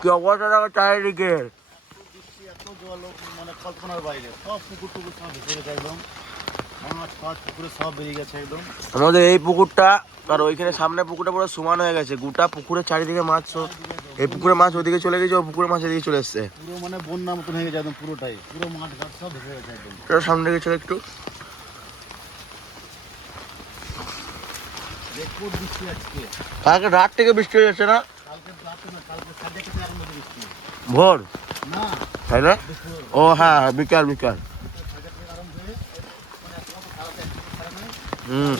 কি অবস্থা দেখো চারিদিকে? এত জল মানে কল্পনার বাইরে। সব পুকুর টুকুর সব ভেসে গেছে একদম। মাছ ফাছ পুকুরে সব বেরিয়ে গেছে একদম। আমাদের এই পুকুরটা আর ওইখানে সামনে পুকুরটা পুরো সমান হয়ে গেছে। গোটা পুকুরের চারিদিকে মাছ সব এই পুকুরে মাছ ওদিকে চলে গেছে ও পুকুরে মাছ এদিকে চলে এসছে। পুরো মানে বন্যা মতন হয়ে গেছে একদম পুরোটাই। পুরো মাঠ ঘাট সব ভেসে গেছে একদম। সামনে চলে একটু। রেকর্ড বৃষ্টি আজকে। কালকে রাত থেকে বৃষ্টি হয়ে যাচ্ছে না? ভোর? তাই না? ও হ্যাঁ হ্যাঁ, বিকাল বিকাল। মানে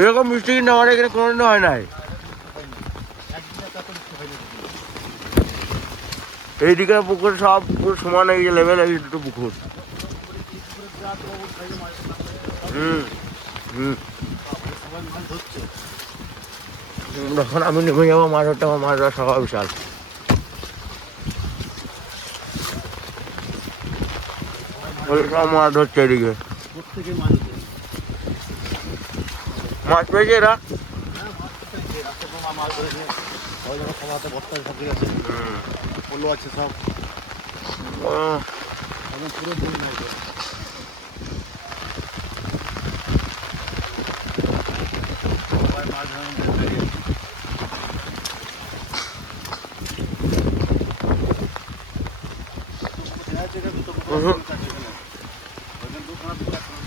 এরকম বৃষ্টি কিন্তু আমাদের এখানে কোনোদিনও হয় নাই। এইদিকে পুকুর সব পুকুর সমান হয়ে গেছে লেভেল হয়ে দুটো পুকুর। হুম হুম। যখন আমি নেমে যাব, মাছ ধরতে আমার মাছ ধরা সকাল বিশাল। মাছ ধরছে এদিকে। মাছ পেয়েছে এরা? হ্যাঁ মাছ ধরছে সবাই আছে সব পুরো হয়ে গেছে। সবাই মাছ ধরার মধ্যে বেরিয়ে গেছে। আছে এটা দুটো পুকুর উহু। আছে এখানে। ওইখানে দুখানা পুকুর আছে, দুটো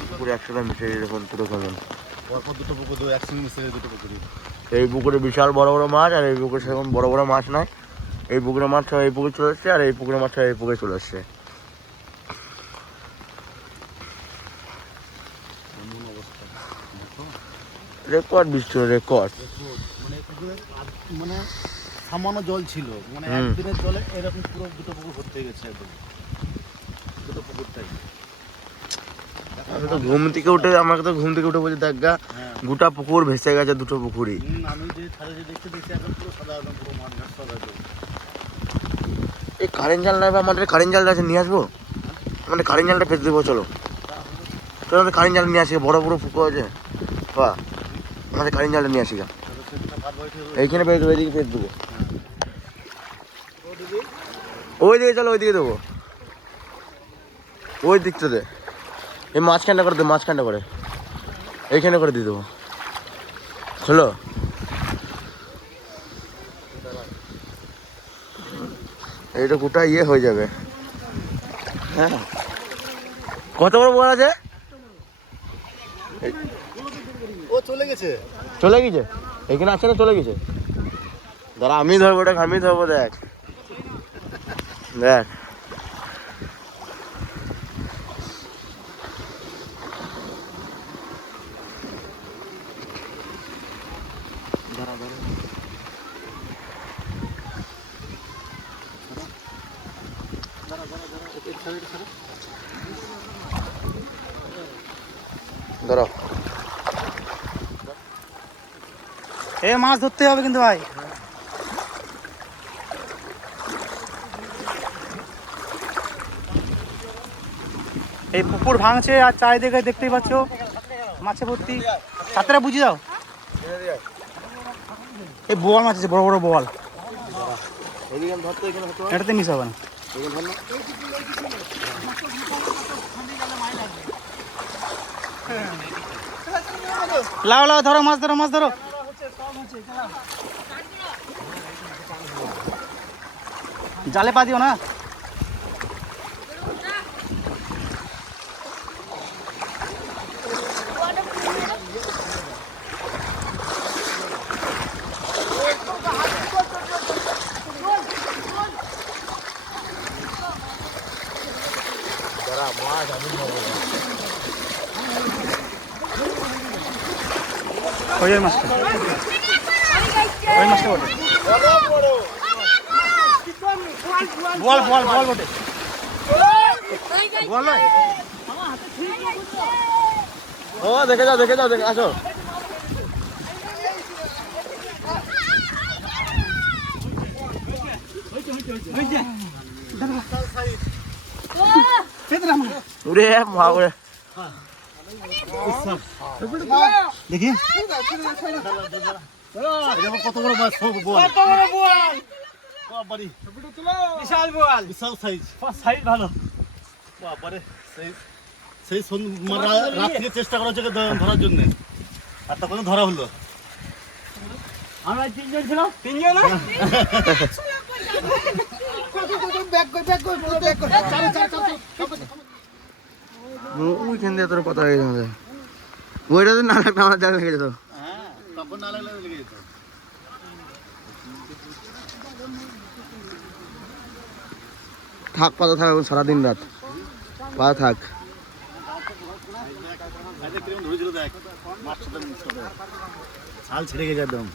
পুকুরে একসাথে মিশে গেছে দেখুন পুরো কেমন পরপর দুটো পুকুর দু একসঙ্গে মিশে দুটো পুকুরই। এই পুকুরে বিশাল বড় বড় মাছ আর এই পুকুরে সেরকম বড় বড় মাছ নাই। এই পুকুরে মাছ এই পুকুরে চলে এসছে আর এই পুকুরে মাছ এই পুকুরে চলে এসছে এমন অবস্থা দেখো রেকর্ড বৃষ্টি রেকর্ড মানে মানে সামান্য জল ছিল। মানে। একদিনের জলে এরকম পুরো দুটো পুকুর ভর্তি হয়ে গেছে একদম। দুটো পুকুরটাই। আমি তো ঘুম থেকে উঠে আমাকে তো ঘুম থেকে উঠে বলছি দেখ হ্যাঁ। গোটা পুকুর ভেসে গেছে দুটো পুকুরই। আমি যে ছাদে যে দেখতে দেখছি একদম পুরো সাদা একদম পুরো মাঠ ঘাট সব এই কারেন্ট জাল নেবে আমাদের কারেন্ট জালটা আছে নিয়ে আসব? আমাদের কারেন্ট জালটা ফেলে দেবো চলো। চলো আমাদের কারেন্ট জাল নিয়ে আসি বড় বড় পুকুর আছে। বা আমাদের কারেন্ট জালটা নিয়ে আসি বাড়িতে এইখানে পেয়ে দেবো এইদিকে ফেলে দেবো। ওই দিকে চলো ওই দিকে দেবো। ওই দিকটাতে এই মাঝখানটা করে দেবো মাঝখানটা করে। এইখানে করে দিয়ে দেবো। চলো। এইটা গোটা ইয়ে হয়ে যাবে। হ্যাঁ। কত বড় বল আছে ও চলে গেছে? চলে গেছে? এখানে আছে না চলে গেছে? দাঁড়া আমি ধরবো ওটা আমি ধরবো দেখ। দেখ। দাঁড়া দাঁড়া দাঁড়াও এ মাছ ধরতে হবে কিন্তু ভাই। এই পুকুর ভাঙছে আর চারিদিকে দেখতেই পাচ্ছ, মাছে ভর্তি। সাতটা বুঝিয়ে দাও এই বোয়াল মাছ আছে, বড় বড় বোয়াল। এটাতে মিস হবে না। লাও লাও, ধরো মাছ ধরো মাছ ধরো। জালে পা দিও না। মাছ আমি ওই দেখে যাও দেখে যাও দেখে আসো। দেখি। কত বড় মাছ কত বড় বোয়াল বাবারি। বিশাল বোয়াল বিশাল সাইজ সাইজ ভালো। বাবারে সেই সেই মানে রাত থেকে চেষ্টা করা হচ্ছে ধরার জন্য। আর তখন ধরা হলো। আমরা তিনজন ছিলাম? তিনজন? না ওইখান দিয়ে তোর কথা হয়ে গেছে ওইটা তো না লাগলে আমার দেখা লেগে যেত। হ্যাঁ তখন না লাগলে লেগে যেত। থাক পাতা থাক এখন সারাদিন রাত। পাতা থাক। ছাল ছেড়ে গেছে একদম।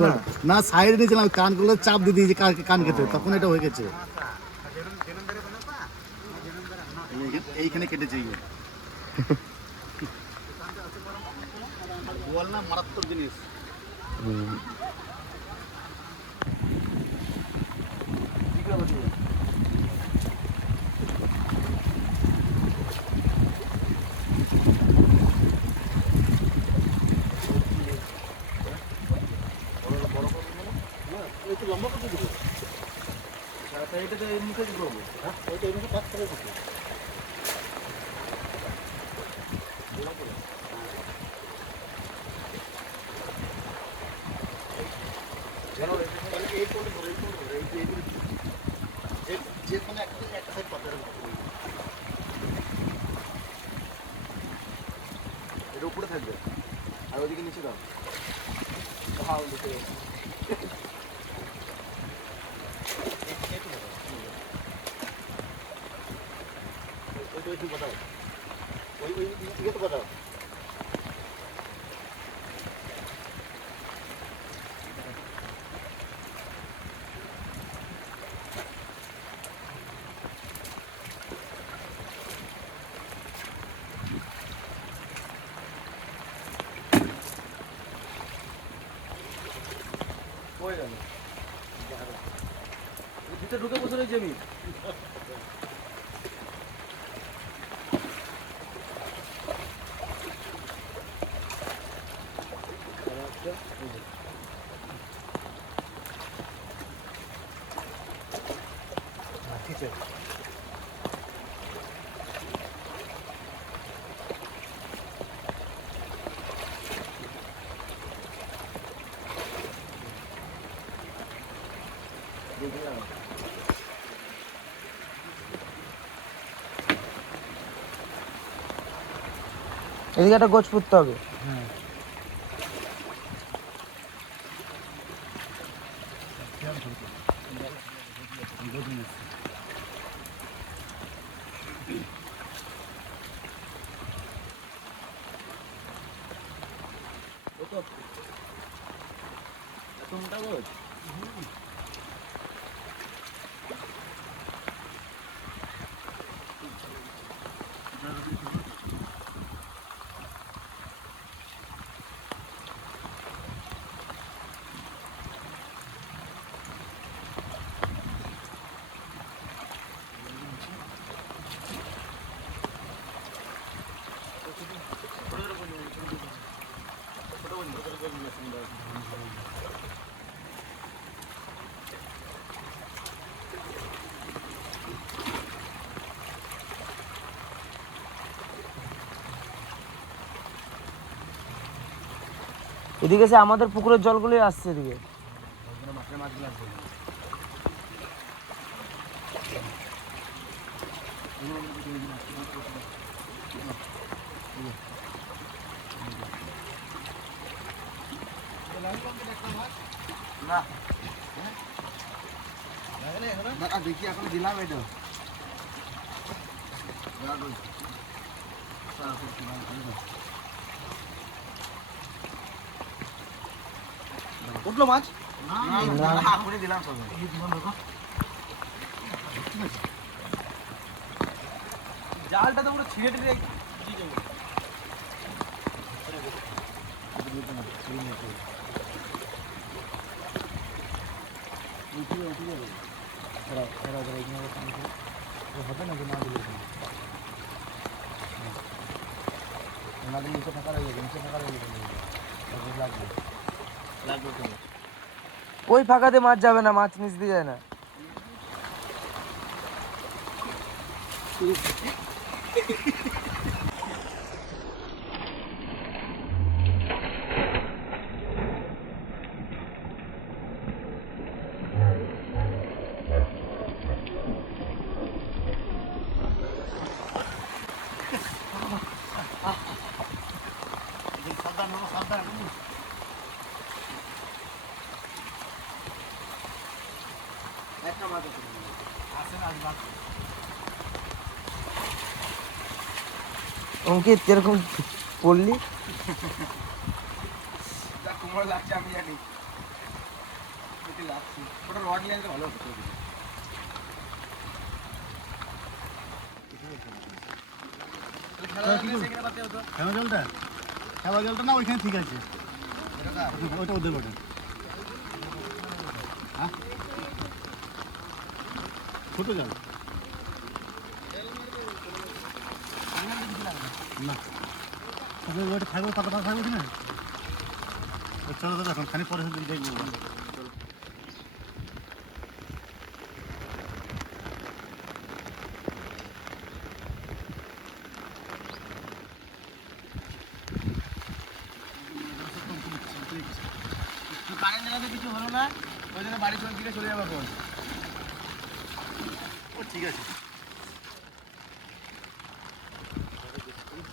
না? না সাইডে নিয়েছিলাম কানগুলো চাপ দিয়ে দিয়েছি কান কান কেটে তখন এটা হয়ে গেছে। এইখানে- কেটেছে। বল না মারাত্মক জিনিস। লম্বা করতে দিবি হ্যাঁ, ওইটা এই মুখে কাট করে দিবি। এই কোণে ধরে, এই কোণে ধরে, এই যে এইগুলো দিবি। যে- যে কোনো একটা একটা সাইড পাবে এরকম করে। এটা উপরে থাকবে আর ওইদিকে নিচে দাও ওই তো একটু বাতাও। ওই ওই দিকে তো বাতাও। ভিতরে ঢুকে বসে রয়েছি আমি। এদিকে একটা গোছ পুঁততে হবে। এদিকে সে আমাদের পুকুরের জলগুলোই আসছে এদিকে। দেখি এখন দিলাম এটা উঠল মাছ দিলাম সবে জালটা তো পুরো ছিঁড়ে টিড়ে হবে না না দিলে না দিলে নিচে থাকা যাবে নিচে থাকা লাগবে লাগবে ওই ফাঁকাতে মাছ যাবে না মাছ নিচ দিয়ে যায় না। অঙ্কিত কীরকম পড়লি লাগছে আমি জানি। লাগছে। ওটা রড নিয়ে ভালো হতো। খেলা জলটা? খেলা জলটা না ওইখানে ঠিক আছে। ওদের ওটা হ্যাঁ? ছোট জল। না। তবে ওইটা থাকবে পাতা পাতা থাকবে না চলো দাদা এখন খানি পরে দেখব। কারেন্ট জ্বালাতে কিছু হলো না ওই জন্য বাড়ি চলে দিকে চলে যাব ও ঠিক আছে।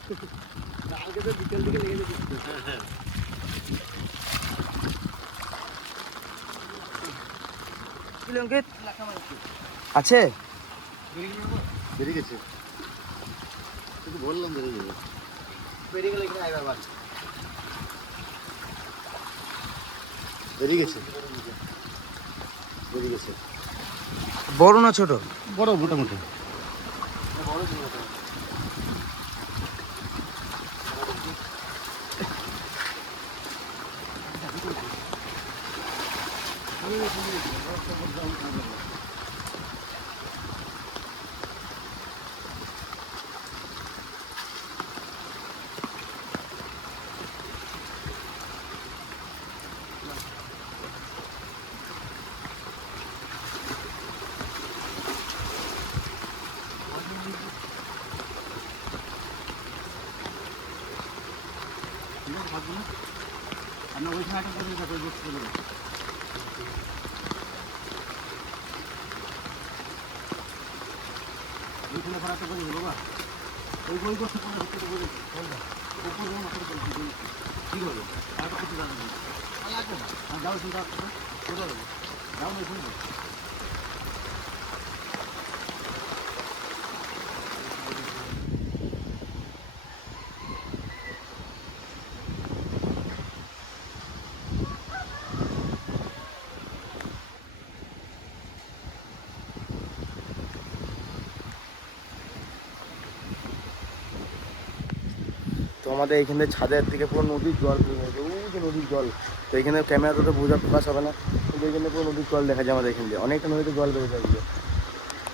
কালকে তো বিকেল দিকে লেগে যেতে হ্যাঁ হ্যাঁ বুঝলি অঙ্কিত আছে বেরিয়ে গেছে। তোকে বললাম বেরিয়ে যাবে। বেরিয়ে গেলে এখানে আইবার বাদ বেরিয়ে গেছে। বেরিয়ে গেছে। বড় না ছোট? বড় মোটামুটি। আমরা ওইখানে ওইখানে ভাড়া করে বাবা ওই বই করতে করে হচ্ছে বলে উপর ঠিক হবে আর কিছু জানা না যাও করো কোথায় যাব যাও না আমাদের এখানে ছাদের থেকে পুরো নদীর জল যে নদীর জল। তো এখানে ক্যামেরা তো বোঝা প্রকাশ হবে না। কিন্তু এখানে পুরো নদীর জল দেখা যায় আমাদের এখান অনেকটা নদীতে জল বেড়ে যাচ্ছে